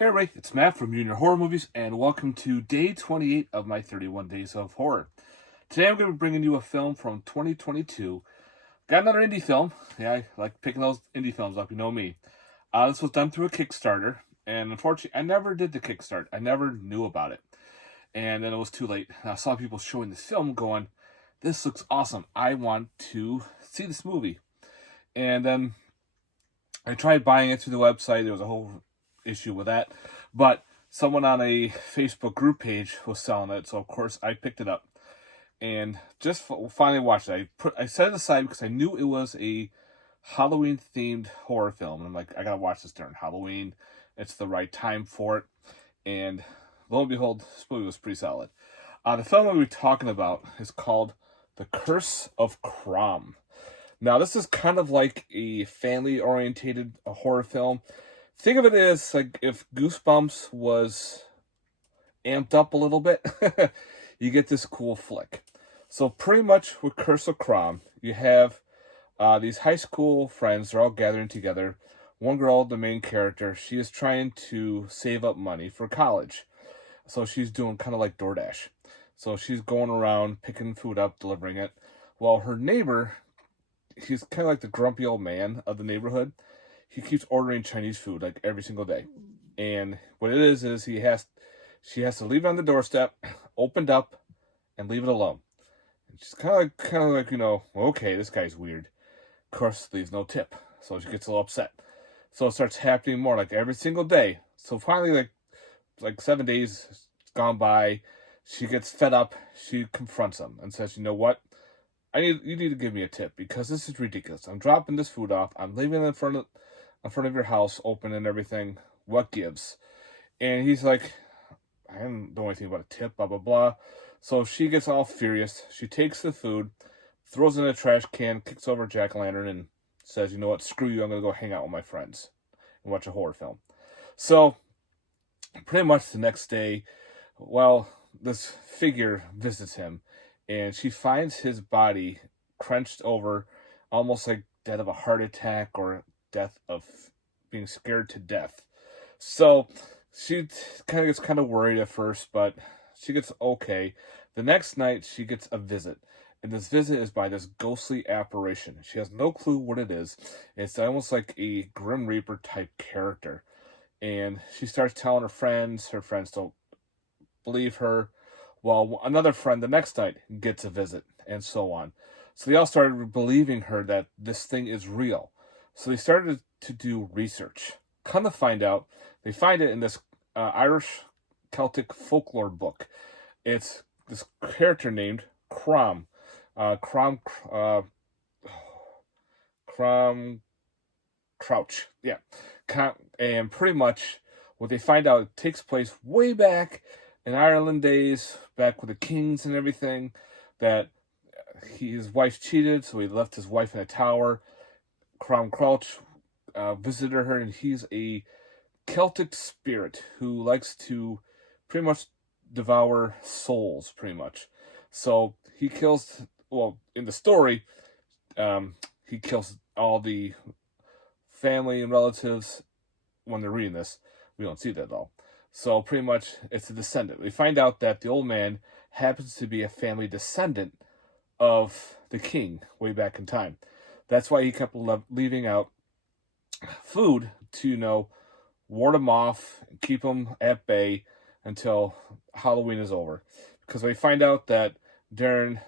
Hey everybody, it's Matt from Junior Horror Movies, and welcome to day 28 of my 31 Days of Horror. Today I'm going to be bringing you a film from 2022. Got another indie film. Yeah, I like picking those indie films up, you know me. This was done through a Kickstarter, and unfortunately I never did the Kickstart. I never knew about it. And then it was too late. I saw people showing this film going, this looks awesome. I want to see this movie. And then I tried buying it through the website. There was a whole issue with that, but someone on a Facebook group page was selling it, so of course I picked it up and just finally watched it. I set it aside because I knew it was a Halloween themed horror film, and I'm like, I gotta watch this during Halloween. It's the right time for it, and lo and behold, this movie was pretty solid. The film that we're talking about is called The Curse of Crom. Now, this is kind of like a family-orientated horror film. Think of it as like if Goosebumps was amped up a little bit, you get this cool flick. So pretty much with Curse of Crom, you have these high school friends. They're all gathering together. One girl, the main character, she is trying to save up money for college. So she's doing kind of like DoorDash. So she's going around picking food up, delivering it. While her neighbor, he's kind of like the grumpy old man of the neighborhood. He keeps ordering Chinese food like every single day. And what it is she has to leave it on the doorstep, opened up, and leave it alone. And she's kind of like, okay, this guy's weird. Of course, leaves no tip. So she gets a little upset. So it starts happening more like every single day. So finally, like 7 days gone by, she gets fed up. She confronts him and says, you know what? You need to give me a tip because this is ridiculous. I'm dropping this food off. I'm leaving it in front of your house open and everything. What gives? And he's like, I don't know anything about a tip, blah, blah, blah. So she gets all furious. She takes the food, throws it in a trash can, kicks over a jack-o'-lantern, and says, you know what, screw you, I'm going to go hang out with my friends and watch a horror film. So pretty much the next day, well, this figure visits him, and she finds his body crunched over, almost like dead of a heart attack or death of being scared to death. So she gets kind of worried at first, but she gets okay. The next night, she gets a visit, and this visit is by this ghostly apparition. She has no clue what it is. It's almost like a Grim Reaper type character, and she starts telling her friends. Her friends don't believe her. Well, another friend the next night gets a visit, and so on. So they all started believing her that this thing is real. So they started to do research. Come to find out, they find it in this Irish Celtic folklore book. It's this character named Crom. Crom Crouch. Yeah. And pretty much what they find out, it takes place way back in Ireland days, back with the kings and everything, that his wife cheated, so he left his wife in a tower. Crom Crouch visited her, and he's a Celtic spirit who likes to pretty much devour souls, pretty much. So he kills, well, in the story, he kills all the family and relatives when they're reading this. We don't see that at all. So pretty much it's a descendant. We find out that the old man happens to be a family descendant of the king way back in time. That's why he kept leaving out food to, ward them off, and keep them at bay until Halloween is over. Because we find out that during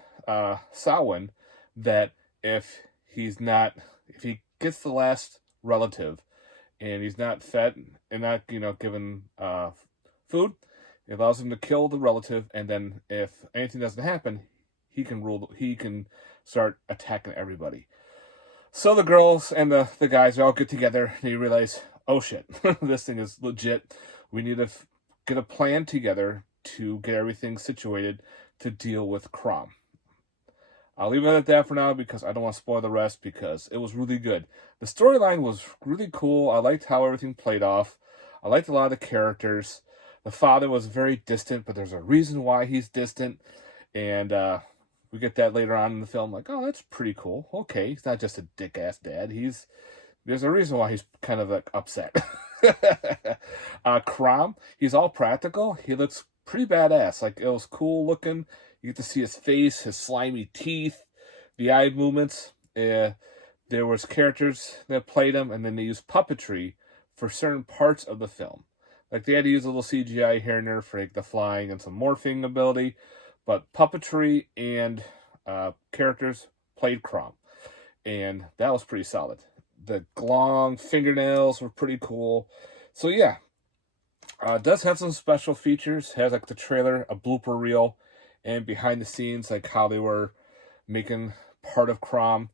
Samhain, that if he gets the last relative and he's not fed and not, given food, it allows him to kill the relative, and then if anything doesn't happen, he can start attacking everybody. So the girls and the guys all get together, and they realize, oh shit, this thing is legit. We need to get a plan together to get everything situated to deal with Crom. I'll leave it at that for now because I don't want to spoil the rest, because it was really good. The storyline was really cool. I liked how everything played off. I liked a lot of the characters. The father was very distant, but there's a reason why he's distant. And we get that later on in the film. Like, oh, that's pretty cool. Okay, he's not just a dick-ass dad. There's a reason why he's kind of like upset. Crom, he's all practical. He looks pretty badass. Like, it was cool looking. You get to see his face, his slimy teeth, the eye movements. There was characters that played him, and then they used puppetry for certain parts of the film. Like, they had to use a little CGI here and there for like the flying and some morphing ability, but puppetry and characters played Crom, and that was pretty solid. The long fingernails were pretty cool. So yeah, it does have some special features. It has like the trailer, a blooper reel, and behind the scenes, like how they were making part of Crom.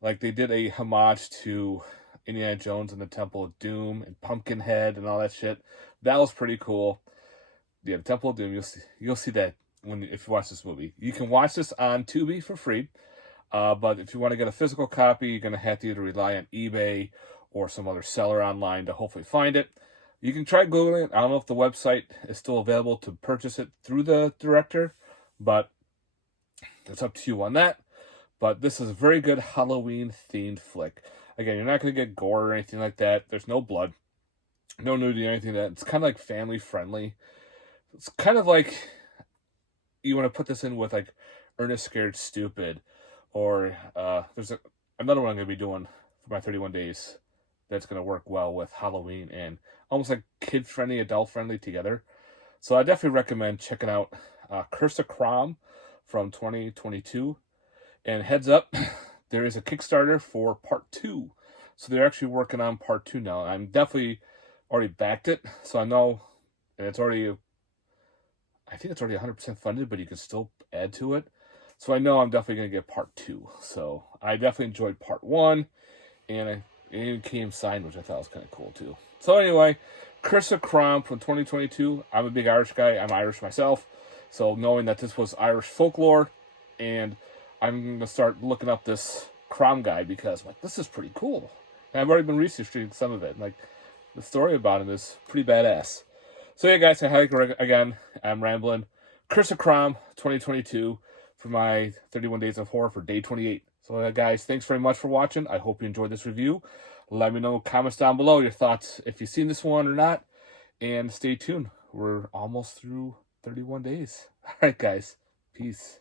Like, they did a homage to Indiana Jones and the Temple of Doom and Pumpkinhead and all that shit. That was pretty cool. Yeah, the Temple of Doom. You'll see that if you watch this movie. You can watch this on Tubi for free. But if you want to get a physical copy, you're going to have to either rely on eBay or some other seller online to hopefully find it. You can try Googling it. I don't know if the website is still available to purchase it through the director, but it's up to you on that. But this is a very good Halloween-themed flick. Again, you're not going to get gore or anything like that. There's no blood, no nudity or anything like that. It's kind of like family-friendly. It's kind of like you want to put this in with like Ernest Scared Stupid, or there's another one I'm going to be doing for my 31 days that's going to work well with Halloween and almost like kid-friendly, adult-friendly together. So I definitely recommend checking out Curse of Crom from 2022. And heads up, there is a Kickstarter for part 2. So they're actually working on part 2 now. I'm definitely already backed it. So I know, and it's already, I think it's already 100% funded, but you can still add to it. So I know I'm definitely going to get part 2. So I definitely enjoyed part 1. And it even came signed, which I thought was kind of cool too. So anyway, Curse of Crom from 2022. I'm a big Irish guy. I'm Irish myself. So knowing that this was Irish folklore, and I'm going to start looking up this Crom guy because, like, this is pretty cool. And I've already been researching some of it. Like, the story about him is pretty badass. So, yeah, guys, I highly again, I'm rambling. Curse of Crom 2022 for my 31 Days of Horror for day 28. So, guys, thanks very much for watching. I hope you enjoyed this review. Let me know in comments down below your thoughts if you've seen this one or not. And stay tuned. We're almost through 31 days. All right, guys. Peace.